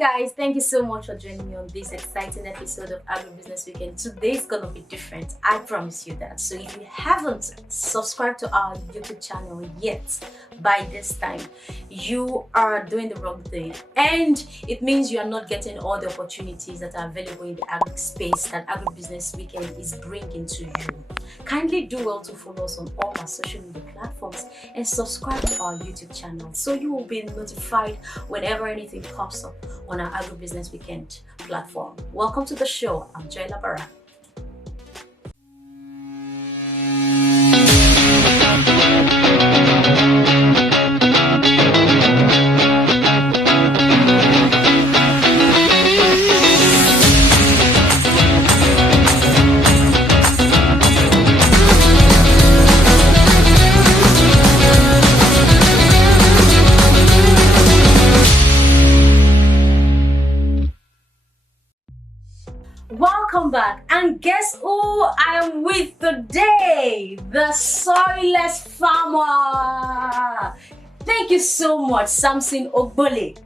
guys, thank you so much for joining me on this exciting episode of Agribusiness Weekend. Today is gonna be different, I promise you that. So if you haven't subscribed to our YouTube channel yet, by this time you are doing the wrong thing, and it means you are not getting all the opportunities that are available in the agri space that Agribusiness Weekend is bringing to you. Kindly do well to follow us on all our social media platforms and subscribe to our YouTube channel so you will be notified whenever anything pops up on our Agribusiness Weekend platform. Welcome to the show. I'm Joy Labara. Welcome back, and guess who I am with today? The soilless farmer. Thank you so much, Samson Ogbole.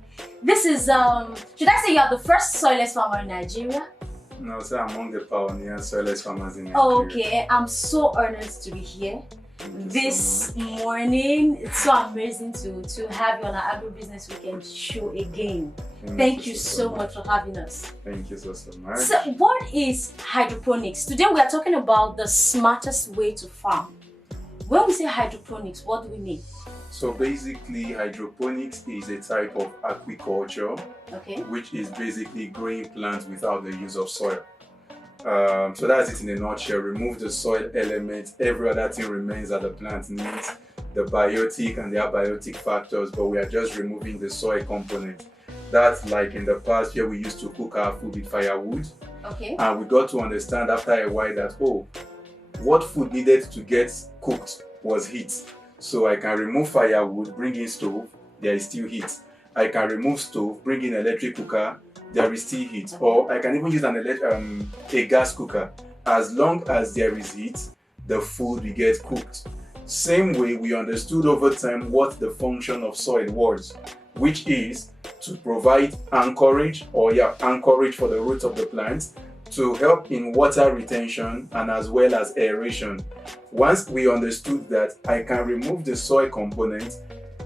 This is should I say you are the first soilless farmer in Nigeria? No, sir, among the pioneer soilless farmers in Nigeria. Oh, okay, I'm so honored to be here this morning. It's so amazing to have you on our Agribusiness Weekend show again. Thank you so much for having us. Thank you so much. So what is hydroponics? Today we are talking about the smartest way to farm. When we say hydroponics, what do we mean? So basically, hydroponics is a type of aquaculture, Okay. which is basically growing plants without the use of soil. So that's it in a nutshell. Remove the soil element, every other thing remains that the plant needs, the biotic and the abiotic factors, but we are just removing the soil component. That's like in the past where we used to cook our food with firewood. Okay. And we got to understand after a while that, oh, what food needed to get cooked was heat. So I can remove firewood, bring in stove, there is still heat. I can remove stove, bring in electric cooker, there is still heat. Or I can even use a gas cooker. As long as there is heat, the food will get cooked. Same way, we understood over time what the function of soil was, which is to provide anchorage for the roots of the plant, to help in water retention and as well as aeration. Once we understood that, I can remove the soil component,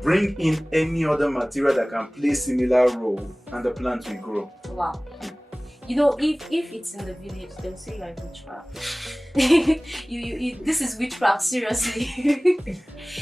bring in any other material that can play similar role, and the plant will grow. Wow. You know, if it's in the village, they'll say you are witchcraft. This is witchcraft, seriously.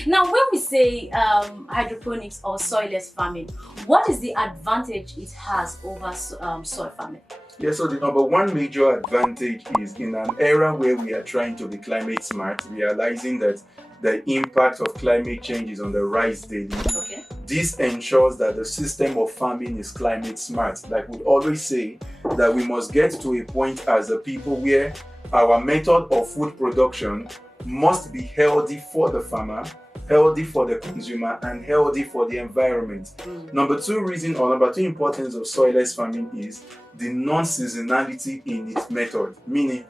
Now, when we say hydroponics or soilless farming, what is the advantage it has over soil farming? Yeah, so the number one major advantage is in an era where we are trying to be climate smart, realizing that the impact of climate change is on the rise daily. Okay. This ensures that the system of farming is climate smart. Like we always say, that we must get to a point as a people where our method of food production must be healthy for the farmer, healthy for the consumer, and healthy for the environment. Number two importance of soilless farming is the non-seasonality in its method. Meaning,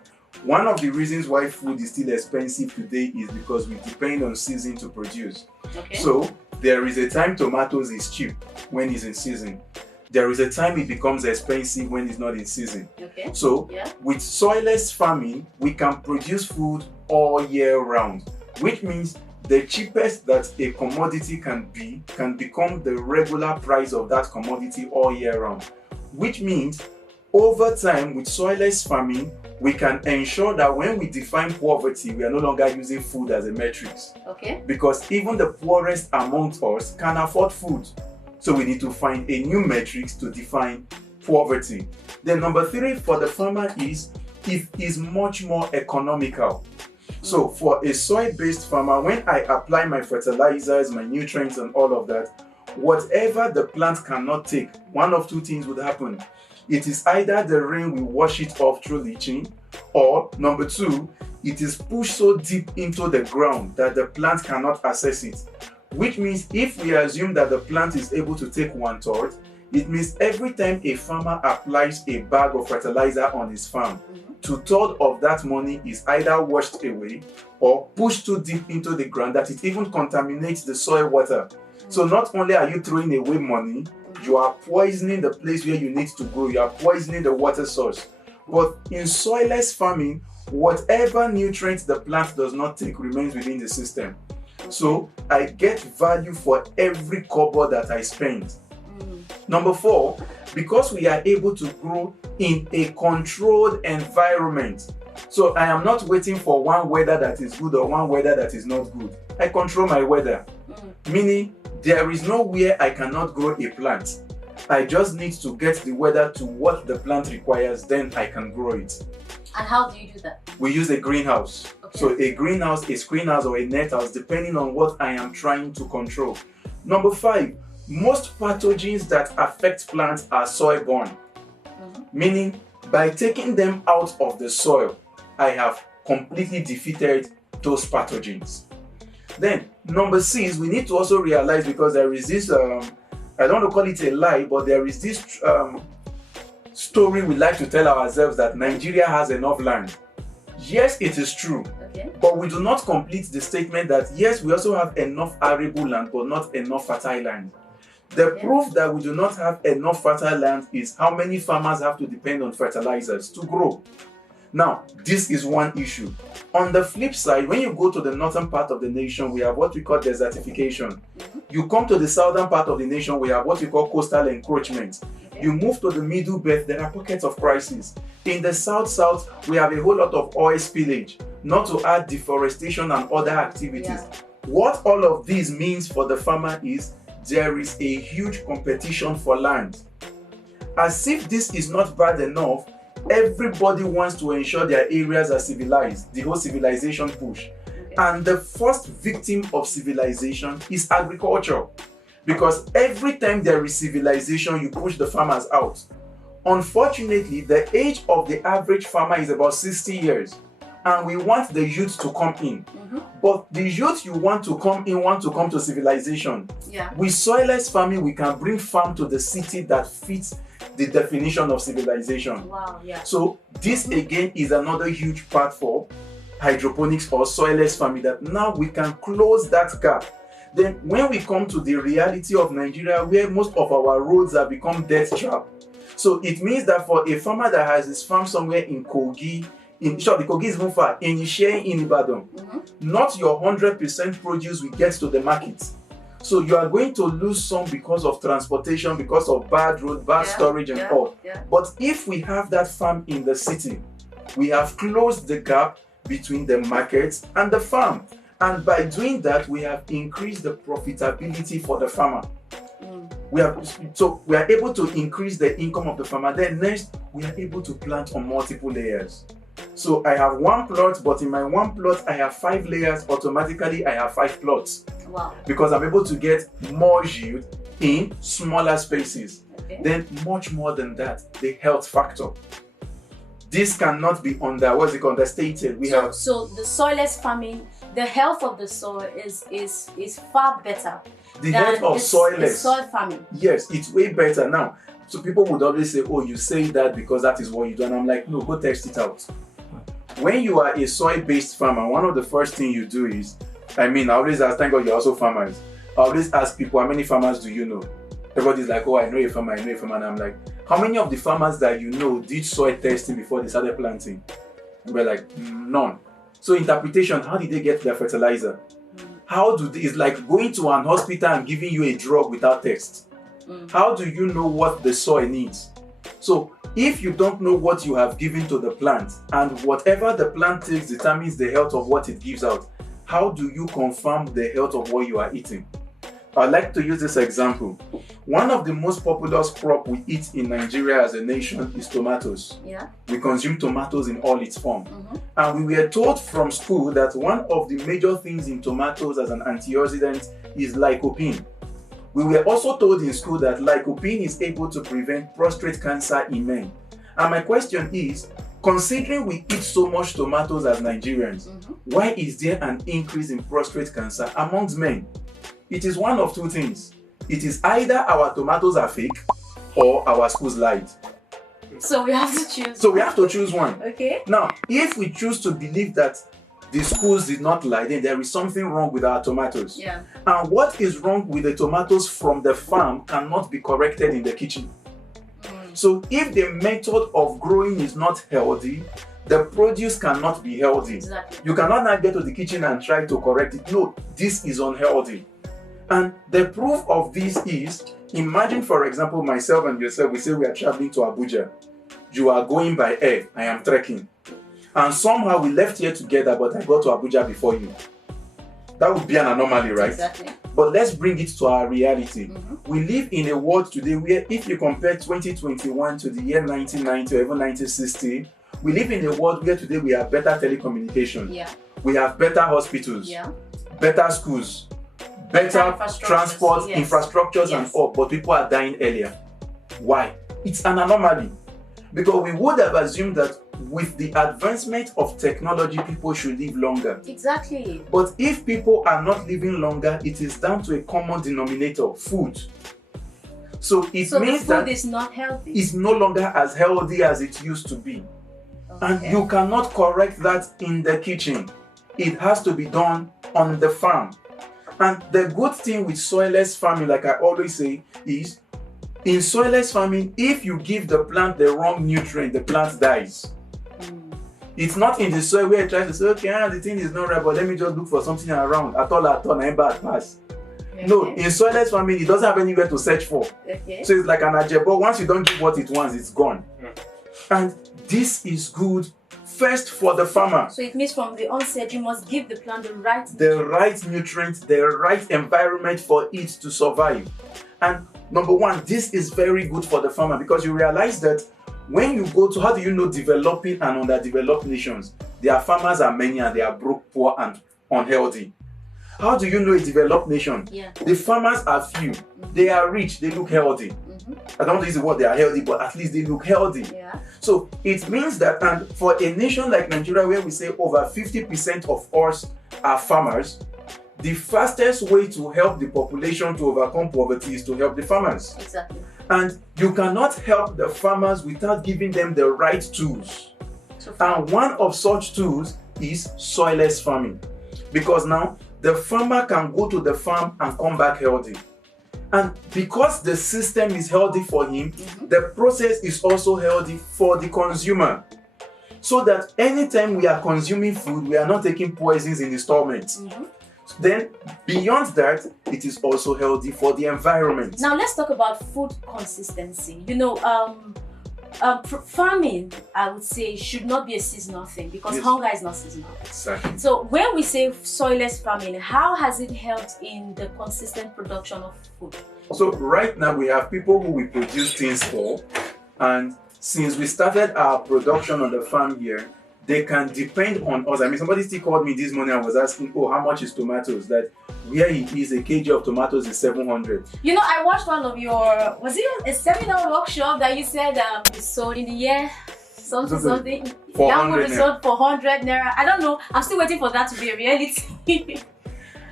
one of the reasons why food is still expensive today is because we depend on season to produce. Okay. So there is a time tomatoes is cheap when it's in season. There is a time it becomes expensive when it's not in season. Okay. So with soilless farming, we can produce food all year round, which means the cheapest that a commodity can become the regular price of that commodity all year round. Which means over time with soilless farming, we can ensure that when we define poverty, we are no longer using food as a metric. Okay. Because even the poorest amongst us can afford food. So we need to find a new metric to define poverty. Then number three for the farmer is it is much more economical. So for a soil-based farmer, when I apply my fertilizers, my nutrients and all of that, whatever the plant cannot take, one of two things would happen. It is either the rain will wash it off through leaching, or number two, it is pushed so deep into the ground that the plant cannot access it. Which means if we assume that the plant is able to take 1/3, it means every time a farmer applies a bag of fertilizer on his farm, 2/3 of that money is either washed away or pushed too deep into the ground that it even contaminates the soil water. So not only are you throwing away money, You are poisoning the place where you need to grow. You are poisoning the water source. But in soilless farming, whatever nutrients the plant does not take remains within the system. So I get value for every kobo that I spend. Number 4, because we are able to grow in a controlled environment. So I am not waiting for one weather that is good or one weather that is not good. I control my weather. Meaning there is nowhere I cannot grow a plant. I just need to get the weather to what the plant requires, then I can grow it. And how do you do that? We use a greenhouse. Okay. So a greenhouse, a screen house, or a net house, depending on what I am trying to control. Number 5, most pathogens that affect plants are soil-borne. Meaning, by taking them out of the soil, I have completely defeated those pathogens. Then, number 6, we need to also realize, because there is this, I don't want to call it a lie, but there is this story we like to tell ourselves that Nigeria has enough land. Yes, it is true. Okay. But we do not complete the statement that yes, we also have enough arable land, but not enough fertile land. The proof that we do not have enough fertile land is how many farmers have to depend on fertilizers to grow. Now, this is one issue. On the flip side, when you go to the northern part of the nation, we have what we call desertification. You come to the southern part of the nation, we have what we call coastal encroachment. You move to the middle belt, there are pockets of crisis. In the south, we have a whole lot of oil spillage, not to add deforestation and other activities. What all of this means for the farmer is there is a huge competition for land. As if this is not bad enough, everybody wants to ensure their areas are civilized, the whole civilization push. And the first victim of civilization is agriculture. Because every time there is civilization, you push the farmers out. Unfortunately, the age of the average farmer is about 60 years. And we want the youth to come in. But the youth you want to come in want to come to civilization. With soilless farming, we can bring farm to the city that fits the definition of civilization. So this again is another huge part for hydroponics or soilless farming, that now we can close that gap. Then when we come to the reality of Nigeria, where most of our roads have become death trap. So it means that for a farmer that has his farm somewhere in Kogi, in short, the Kogi is even far, in Ishe, in Ibadan, not your 100% produce will get to the market. So you are going to lose some because of transportation, because of bad road, bad storage and all. But if we have that farm in the city, we have closed the gap between the market and the farm. And by doing that, we have increased the profitability for the farmer. We are able to increase the income of the farmer. Then next, we are able to plant on multiple layers. So I have one plot, but in my one plot, I have 5 layers. Automatically, I have 5 plots. Because I'm able to get more yield in smaller spaces. Then much more than that, the health factor. This cannot be understated. So the soilless farming, the health of the soil is far better. The health of soilless. Soil farming. Yes, it's way better now. So people would always say, oh, you say that because that is what you do. And I'm like, no, go test it out. When you are a soil-based farmer, one of the first things you do is, I always ask, thank God you're also farmers. I always ask people, how many farmers do you know? Everybody's like, oh, I know a farmer. And I'm like, how many of the farmers that you know did soil testing before they started planting? And we're like, none. So interpretation, how did they get their fertilizer? It's like going to an hospital and giving you a drug without test. How do you know what the soil needs? So if you don't know what you have given to the plant, and whatever the plant takes determines the health of what it gives out, how do you confirm the health of what you are eating? I'd like to use this example. One of the most popular crops we eat in Nigeria as a nation is tomatoes. We consume tomatoes in all its form. And we were taught from school that one of the major things in tomatoes as an antioxidant is lycopene. We were also told in school that lycopene is able to prevent prostate cancer in men. And my question is, considering we eat so much tomatoes as Nigerians, why is there an increase in prostate cancer amongst men? It is one of two things. It is either our tomatoes are fake or our schools lied. So we have to choose. So we have to choose one. Okay. Now, if we choose to believe that the schools did not lie, then there is something wrong with our tomatoes. Yeah. And what is wrong with the tomatoes from the farm cannot be corrected in the kitchen. So if the method of growing is not healthy, the produce cannot be healthy. Exactly. You cannot now get to the kitchen and try to correct it. No, this is unhealthy. And the proof of this is, imagine for example myself and yourself, we say we are traveling to Abuja. You are going by air, I am trekking. And somehow we left here together, but I got to Abuja before you. That would be an anomaly, right? Exactly. But let's bring it to our reality. We live in a world today where if you compare 2021 to the year 1990 or even 1960, we live in a world where today we have better telecommunication. Yeah. We have better hospitals, Yeah. better schools, better transport, yes. infrastructures Yes. and all, but people are dying earlier. Why? It's an anomaly. Because we would have assumed that with the advancement of technology, people should live longer. Exactly. But if people are not living longer, it is down to a common denominator, food. So it means the that food is not healthy. it's no longer as healthy as it used to be. And you cannot correct that in the kitchen. It has to be done on the farm. And the good thing with soilless farming, like I always say, is in soilless farming, if you give the plant the wrong nutrient, the plant dies. It's not in the soil where it tries to say, okay, the thing is not right, but let me just look for something around. At all, I'm bad pass. Okay. No, in soilless farming, it doesn't have anywhere to search for. Okay. So it's like an ajebo. Once you don't give what it wants, it's gone. And this is good first for the farmer. So it means from the onset, you must give the plant the right nutrients, the right environment for it to survive. And number one, this is very good for the farmer because you realize that when you go to, how do you know developing and underdeveloped nations? Their farmers are many and they are broke, poor and unhealthy. How do you know a developed nation? Yeah. The farmers are few. They are rich. They look healthy. I don't want to use the word they are healthy, but at least they look healthy. Yeah. So it means that, and for a nation like Nigeria, where we say over 50% of us are farmers, the fastest way to help the population to overcome poverty is to help the farmers. Exactly. And you cannot help the farmers without giving them the right tools. And one of such tools is soilless farming. Because now the farmer can go to the farm and come back healthy. And because the system is healthy for him, the process is also healthy for the consumer. So that anytime we are consuming food, we are not taking poisons in installments. Then, beyond that, it is also healthy for the environment. Now, let's talk about food consistency. You know, farming, I would say, should not be a seasonal thing because hunger is not seasonal. Exactly. So, when we say soilless farming, how has it helped in the consistent production of food? So, right now, we have people who we produce things for, and since we started our production on the farm here, they can depend on us. I mean, somebody still called me this morning and was asking, oh, how much is tomatoes? That where he is, a kg of tomatoes is 700. You know, I watched one of your, was it a seminar workshop that you said you sold in the year something? That would be sold for 100 naira. I don't know. I'm still waiting for that to be a reality.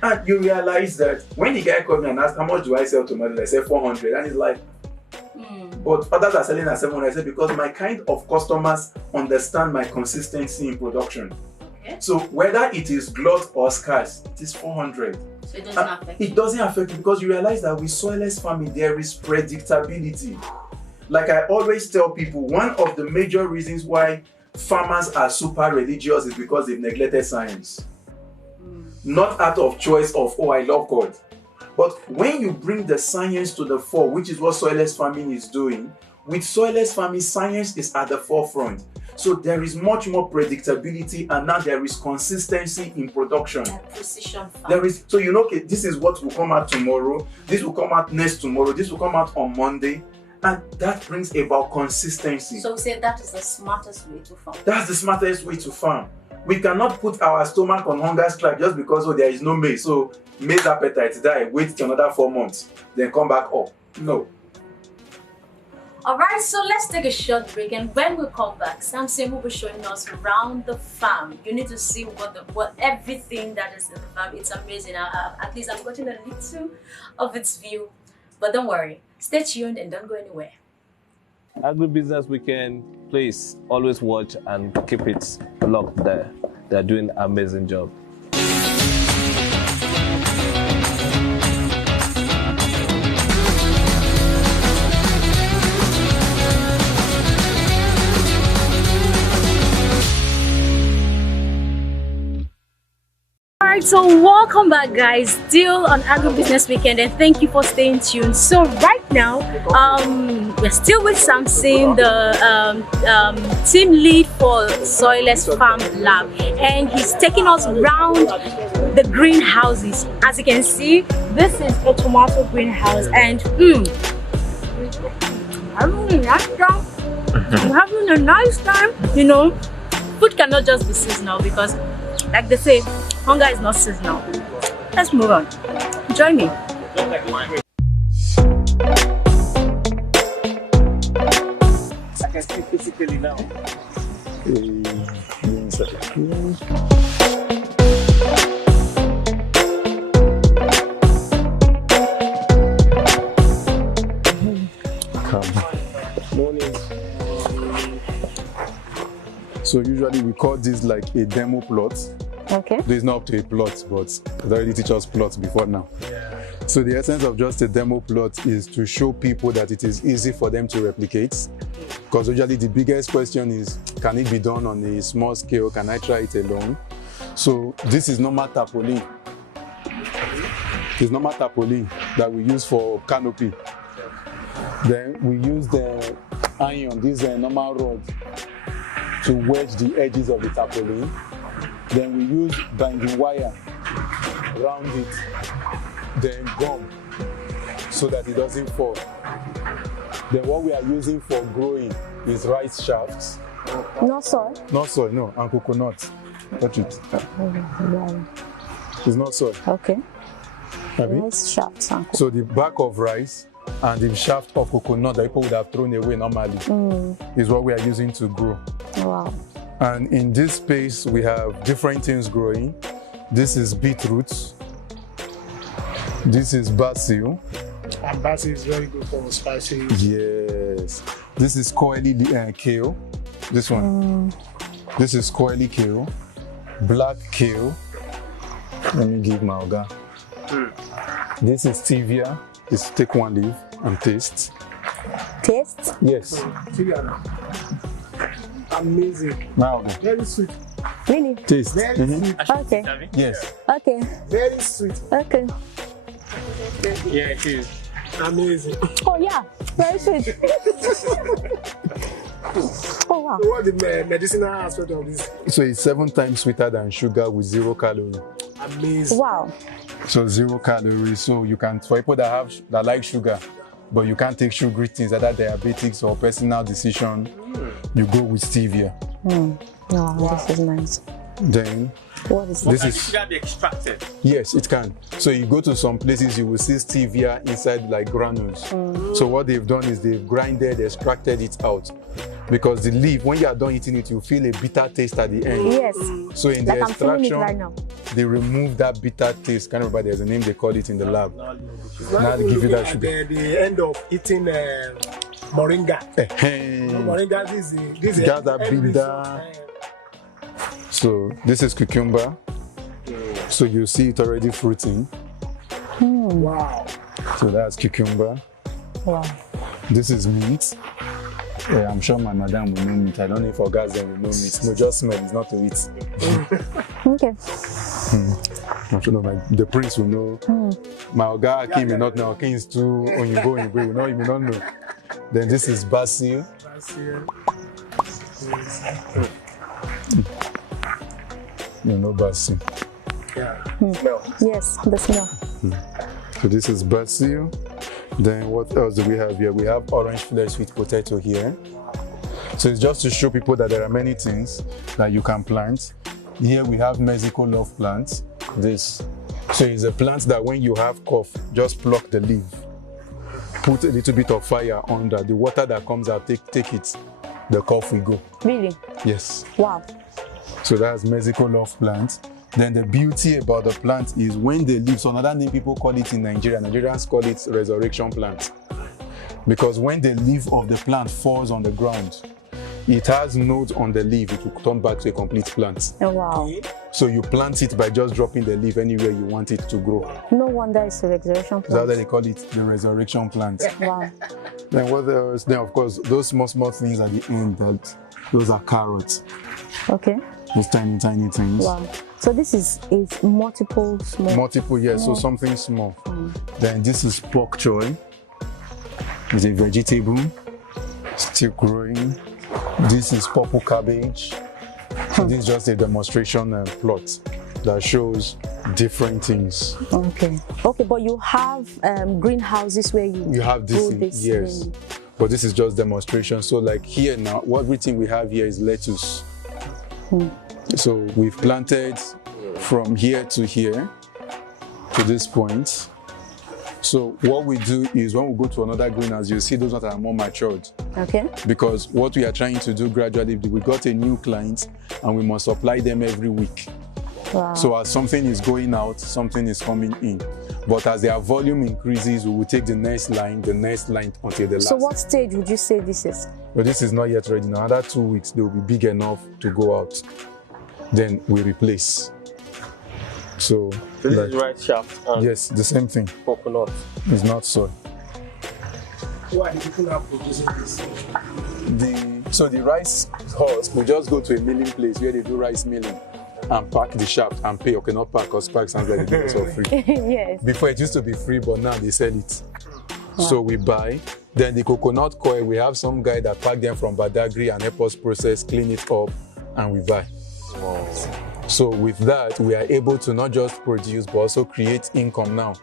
And you realize that when the guy called me and asked, how much do I sell tomatoes? I said 400. And he's like, but others are selling at 700. I said, because my kind of customers understand my consistency in production. Okay. So whether it is glut or scarce, it is 400. So it doesn't affect you? It doesn't affect you because you realize that with soilless farming, there is predictability. Like I always tell people, one of the major reasons why farmers are super religious is because they've neglected science. Not out of choice of, oh, I love God. But when you bring the science to the fore, which is what soilless farming is doing, with soilless farming, science is at the forefront. So there is much more predictability and now there is consistency in production. Precision farming. There is, so you know, okay, this is what will come out tomorrow, this will come out next tomorrow, this will come out on Monday, and that brings about consistency. So we say that is the smartest way to farm. That's the smartest way to farm. We cannot put our stomach on hunger strike just because there is no maize. So maize appetite die, wait till another 4 months, then come back up. No. Alright, so let's take a short break, and when we come back, Samson will be showing us around the farm. You need to see what everything that is in the farm. It's amazing. At least I'm getting a little of its view. But don't worry, stay tuned and don't go anywhere. Agribusiness Weekend, please always watch and keep it locked there. They're doing an amazing job. Alright, so welcome back guys, still on Agribusiness Weekend, and thank you for staying tuned. So right now, we're still with Samson, the team lead for Soilless Farm Lab, and he's taking us around the greenhouses. As you can see, this is a tomato greenhouse, and I'm having a nice time. You know, food cannot just be seasonal because, like they say, hunger is not seasonal. Let's move on. Join me. I can see physically now. Morning. So usually we call this like a demo plot. Okay. It's not up to a plot, but they already teach us plots before now. So the essence of just a demo plot is to show people that it is easy for them to replicate. Because usually the biggest question is, can it be done on a small scale? Can I try it alone? So this is normal tarpaulin. It's normal tarpaulin that we use for canopy. Then we use the iron, this normal rod, to wedge the edges of the tarpaulin. Then we use binding wire around it, then gum, so that it doesn't fall. Then what we are using for growing is rice shafts. No soil? Not soil, no, and coconut. Touch it. It's not soil. Okay. Rice shafts. So the back of rice and the shaft of coconut that people would have thrown away normally is what we are using to grow. Wow. And in this space, we have different things growing. This is beetroot. This is basil. And basil is very good for spices. Yes. This is coily kale. This one. This is coily kale. Black kale. Let me give my oga. This is stevia. Just take one leaf and taste. Taste? Yes. Stevia. Amazing. Now, very sweet. Really? Taste. Very sweet. Okay. Yes. Okay. Very sweet. Okay. Yeah, it is. Amazing. Oh yeah, very sweet. Oh wow. So what the medicinal aspect of this? So it's 7 times sweeter than sugar with 0 calories. Amazing. Wow. So 0 calories. So you can, for people that like sugar, but you can't take sugary things, either diabetics or personal decision, you go with stevia. No, this is nice. Then What is This is sugar be extracted. Yes, it can. So you go to some places, you will see stevia inside like granules. So what they've done is they've grinded, extracted it out. Because the leaf, when you are done eating it, you feel a bitter taste at the end. Yes. So in Like the I'm feeling it extraction, right now. they remove that bitter taste. Can't remember, there's a name they call it in the lab. Now they give you that sugar. At the end of eating moringa. Moringa, this is Got that bitter. So this is cucumber. So you see it already fruiting. Wow. So that's cucumber. Wow. This is mint. Yeah, I'm sure my madam will know meat. I don't know if our guys will know meat. No, just smell, it's not to eat. Okay. I'm sure the prince will know. My Oga Akim may not know. Akim is too on you go, you know, he may not know. Then this is basil. You know basil. Yeah. Smell. Yes, the smell. So this is basil. Then what else do we have here? We have orange flesh sweet potato here. So it's just to show people that there are many things that you can plant. Here we have Mexico love plant. This. So it's a plant that when you have cough, just pluck the leaf. Put a little bit of fire under. The water that comes out, take it. The cough will go. Really? Yes. Wow. So that's Mexico love plant. Then the beauty about the plant is when they leave, so another name people call it in Nigeria, Nigerians call it resurrection plant. Because when the leaf of the plant falls on the ground, it has nodes on the leaf. It will turn back to a complete plant. Oh, wow. So you plant it by just dropping the leaf anywhere you want it to grow. No wonder it's a resurrection plant. That's why they call it the resurrection plant. Wow. Then what else? Then of course those small things at the end, those are carrots. Okay. Those tiny things. Wow. So this is multiple small. Multiple, yes. So something small. Then this is bok choy. It's a vegetable, still growing. This is purple cabbage. So this is just a demonstration plot that shows different things. Okay. Okay, but you have greenhouses where you have this, yes. But this is just demonstration. So like here now, everything we have here is lettuce. So we've planted from here to here, to this point. So what we do is when we go to another greenhouse, you see those that are more matured. Okay. Because what we are trying to do gradually, we got a new client and we must supply them every week. Wow. So as something is going out, something is coming in. But as their volume increases, we will take the next line until the last. So what stage would you say this is? But this is not yet ready. In another 2 weeks, they will be big enough to go out. Then we replace. So this is rice shaft. Yes, the same thing. Coconut. It's not soy. Why do people are producing this? So the rice husk will just go to a milling place where they do rice milling and pack the shaft and pay. Okay, not pack, because pack sounds like they give us for free. Yes. Before it used to be free, but now they sell it. Wow. So we buy. Then the coconut coil, we have some guy that pack them from Badagry and help us process, clean it up, and we buy. Wow. So with that, we are able to not just produce, but also create income now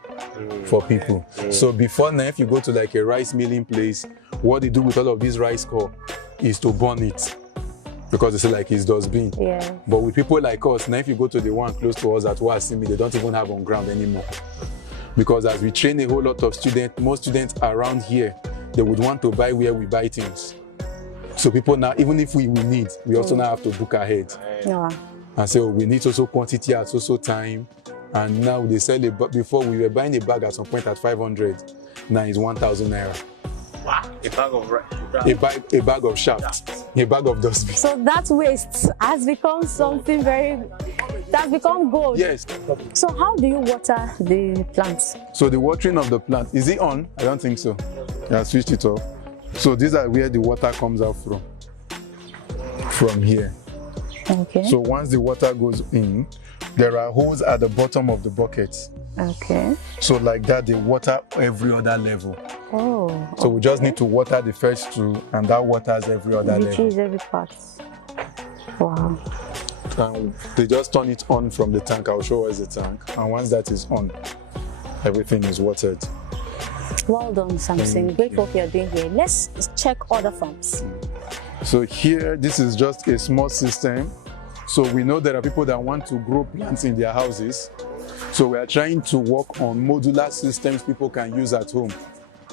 for people. So before now, if you go to like a rice milling place, what they do with all of this rice core is to burn it. Because they say like it's dustbin. Yeah. But with people like us, now if you go to the one close to us at Wasimi, they don't even have on ground anymore. Because as we train a whole lot of students, most students around here, they would want to buy where we buy things. So people now, even if we need, we also now have to book ahead. Yeah. And so we need also quantity at also time. And now they sell it, but before we were buying a bag at some point at 500, now it's 1,000 naira. Wow, a bag of rice. A bag of shaft, a bag of dustbin. So that waste has become something that's become gold. Yes. So how do you water the plants? So the watering of the plant, is it on? I don't think so. I switched it off. So these are where the water comes out from here. Okay. So once the water goes in, there are holes at the bottom of the bucket. Okay. So like that, they water every other level. Oh. So we just need to water the first two, and that waters every other level. Which is every part. Wow. And they just turn it on from the tank. I'll show us the tank. And once that is on, everything is watered. Well done, Samson. Great work you're doing here. Let's check other farms. So here, this is just a small system. So we know there are people that want to grow plants in their houses. So we are trying to work on modular systems people can use at home.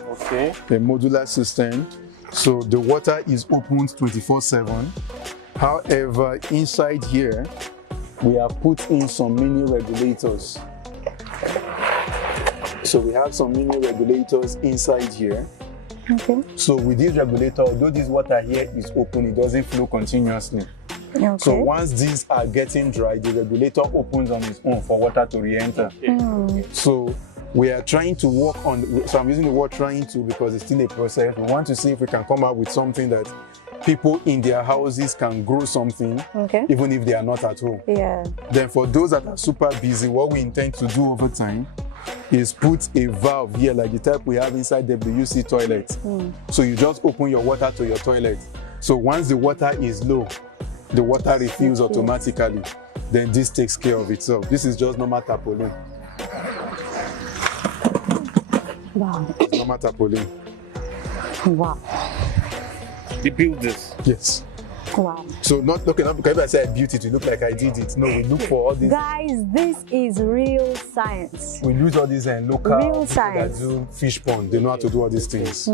Okay. A modular system. So the water is opened 24/7. However, inside here, we have put in some mini regulators. So we have some mini regulators inside here. Okay. So with this regulator, although this water here is open, it doesn't flow continuously. Okay. So once these are getting dry, the regulator opens on its own for water to re-enter. So we are trying to work on, so I'm using the word trying to because it's still a process. We want to see if we can come up with something that people in their houses can grow something, even if they are not at home. Yeah. Then for those that are super busy, what we intend to do over time is put a valve here like the type we have inside the WC toilet. So you just open your water to your toilet. So once the water is low, the water refills automatically. Then this takes care of itself. This is just normal tarpaulin. Wow. Normal tarpaulin. Wow. They build this. Yes. Wow. So not because if I say I built it, it look like I did it. No, we look for all these. Guys, this is real science. We use all these local Real people science. that do fish pond. They know how to do all these things.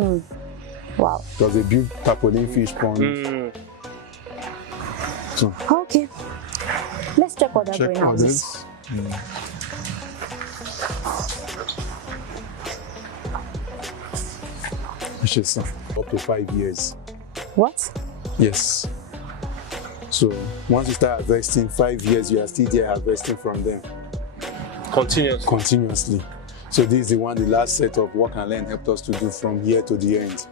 Wow. Because they build tarpaulin fish pond. So Okay. Let's check other check greenhouses. others. Which is up to 5 years. What? Yes. So once you start harvesting, 5 years, you are still there harvesting from them. Continuously. So this is the last set of work and learn helped us to do from here to the end.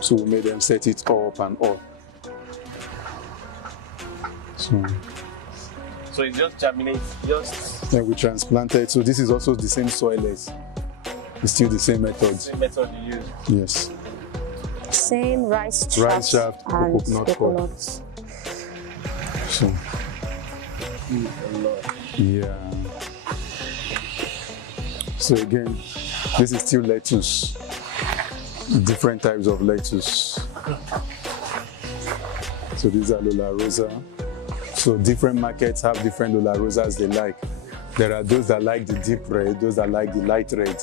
So we made them set it up and up. So it just germinates, Then we transplanted. So this is also the same soilless. It's still the same method. Same method you use. Yes. Same rice shaft and coconuts. So yeah. So again, this is still lettuce. Different types of lettuce. So these are Lola Rosa. So different markets have different Lola Rosas they like. There are those that like the deep red, those that like the light red.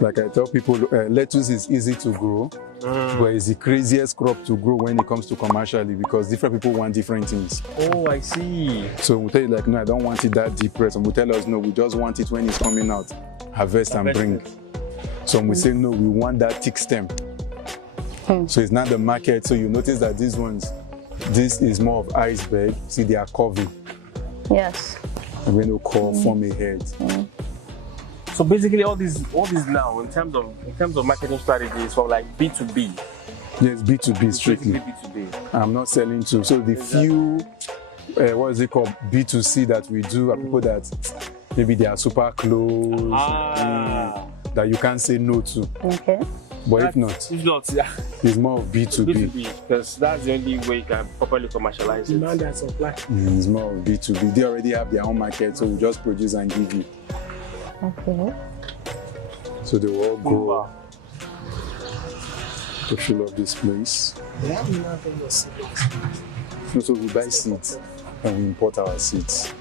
Like I tell people, lettuce is easy to grow, but it's the craziest crop to grow when it comes to commercially because different people want different things. Oh, I see. So we'll tell you like, no, I don't want it that deep red. Some will tell us, no, we just want it when it's coming out, harvest and bring. Some will say, no, we want that thick stem. So it's not the market. So you notice that these ones, this is more of iceberg. See, they are curvy. Yes. And when you call form a head. So basically, all these now in terms of marketing strategies for like B2B. Yes, B2B strictly. B2B. I'm not selling to. So the few, what is it called, B2C that we do are people that maybe they are super close, that you can't say no to. Okay. But if not, yeah. It's more of B2B. Because that's the only way you can properly commercialize it. Demand and supply. It's more of B2B. They already have their own market, so we just produce and give you. Okay. So they will all grow to fill up this place. So we buy seeds and we import our seeds.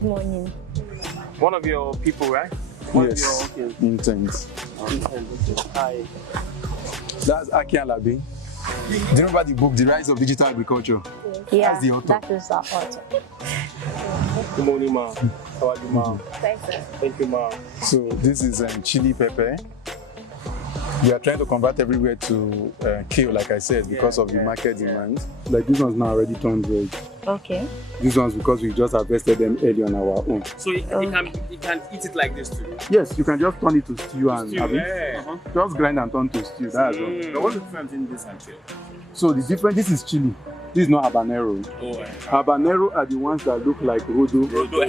Morning. One of your people, right? Yes, intense. Hi. That's Aki Alabi. Do you remember the book, The Rise of Digital Agriculture? Yeah, that's the author. that is the author. Good morning, ma'am. How are you, ma'am? Thanks, sir. Thank you, ma'am. So this is chili pepper. We are trying to convert everywhere to kale, like I said, because of the market demand. Like this one's now already turned red. Okay. This one's because we just harvested them early on our own. So you can eat it like this too? Yes, you can just turn it to stew and Stew, just grind and turn to stew. That's all. But what's the difference in this and kale? So the difference, this is chili. This is not habanero. Habanero are the ones that look like rodo. But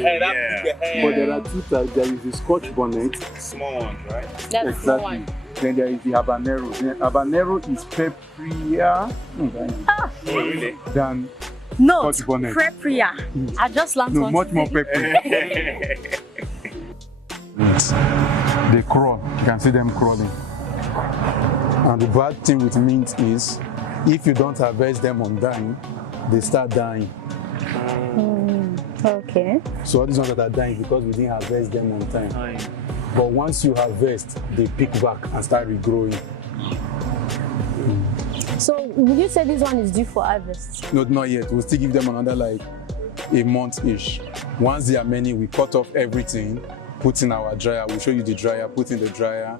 there are two types. There is the Scotch bonnet. Small one, right? That's exactly. the one. Then there is the habanero. The habanero is pepperier Really? than No, Scotch bonnet. Prepria. I just learned No, much more peppery. They crawl. You can see them crawling. And the bad thing with mint is, if you don't harvest them on time, they start dying. Okay. So all these ones that are dying because we didn't harvest them on time. But once you harvest, they pick back and start regrowing. So would you say this one is due for harvest? No, not yet. We'll still give them another like a month-ish. Once they are many, we cut off everything, put in our dryer. We'll show you the dryer, put in the dryer.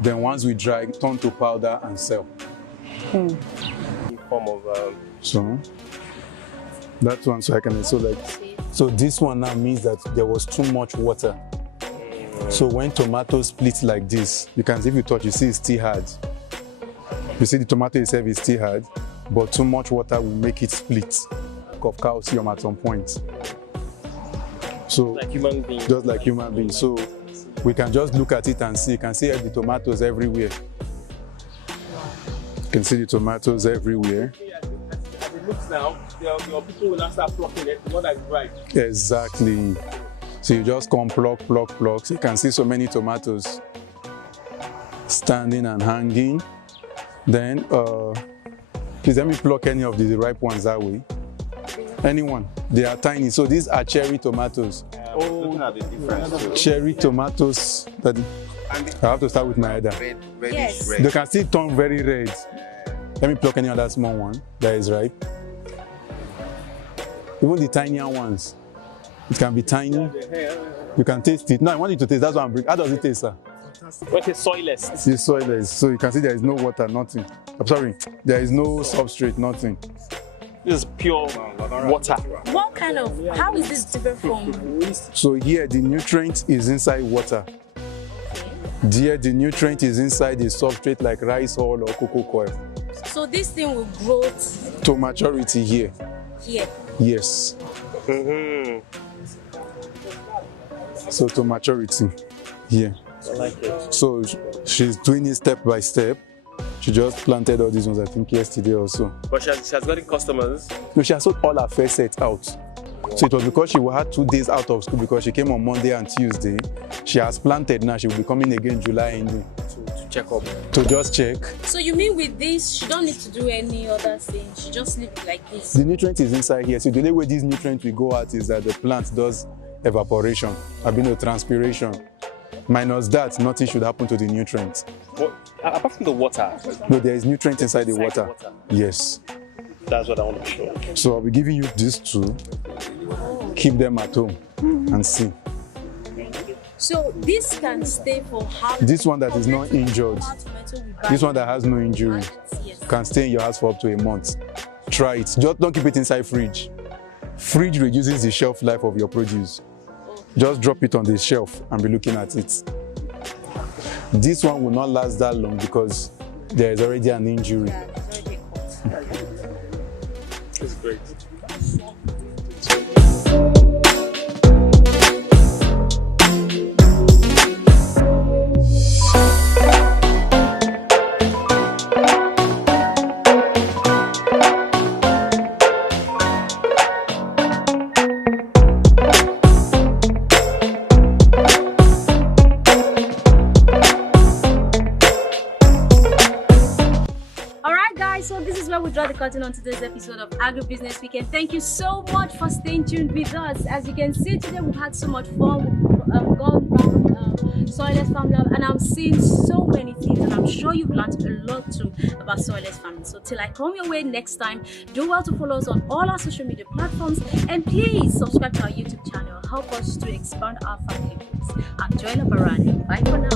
Then once we dry, turn to powder and sell. In form of So that one, so I can so this one now means that there was too much water. So when tomatoes split like this, you can see, if you touch, you see it's still hard. You see the tomato itself is still hard, but too much water will make it split. Of calcium at some point. So like human beings. just like human beings. So we can just look at it and see. You can see the tomatoes everywhere. You can see the tomatoes everywhere. As it looks now, your people will not start plucking it. What is right? Exactly. So you just come pluck. So you can see so many tomatoes standing and hanging. Then, please let me pluck any of the ripe ones that way. Anyone. They are tiny. So these are cherry tomatoes. Looking at the difference. Cherry tomatoes. I have to start with my header. Yes. They can still turn very red. Let me pluck any other small one that is ripe. Even the tinier ones, it can be tiny. You can taste it. No, I want you to taste. That's what I'm bringing. How does it taste, sir? What is soilless? It's soilless. So you can see there is no water, nothing. I'm sorry, there is no substrate, nothing. This is pure water. What kind of, how is this different from? So here the nutrient is inside water. There the nutrient is inside the substrate like rice hull or cocoa coir. So this thing will grow To maturity here. here. Yes. So to maturity here. I like it. So she's doing it step by step. She just planted all these ones, I think, yesterday or so. But she has gotten customers. No, she has sold all her first set out. So it was because she had 2 days out of school because she came on Monday and Tuesday. She has planted now. She will be coming again July ending. To check up. To just check. So you mean with this, she don't need to do any other thing. She just leave it like this. The nutrient is inside here. So the only way this nutrient will go out is that the plant does evaporation, transpiration. Minus that, nothing should happen to the nutrient. But apart from the water. No, there is nutrient inside the water. Yes. That's what I want to show. So I'll be giving you these 2. Keep them at home and see. Thank you. So this can stay for how? This one that is not injured, this one that has no injury, can stay in your house for up to a month. Try it. Just don't keep it inside fridge. Fridge reduces the shelf life of your produce. Just drop it on the shelf and be looking at it. This one will not last that long because there is already an injury. It's great. So this is where we draw the curtain on today's episode of Agribusiness Weekend. Thank you so much for staying tuned with us. As you can see today, we've had so much fun. We've gone around soilless farming, and I'm seeing so many things, and I'm sure you've learned a lot too about soilless farming. So till I come your way next time, do well to follow us on all our social media platforms, and please subscribe to our YouTube channel. Help us to expand our family. I'm Joella Barani. Bye for now.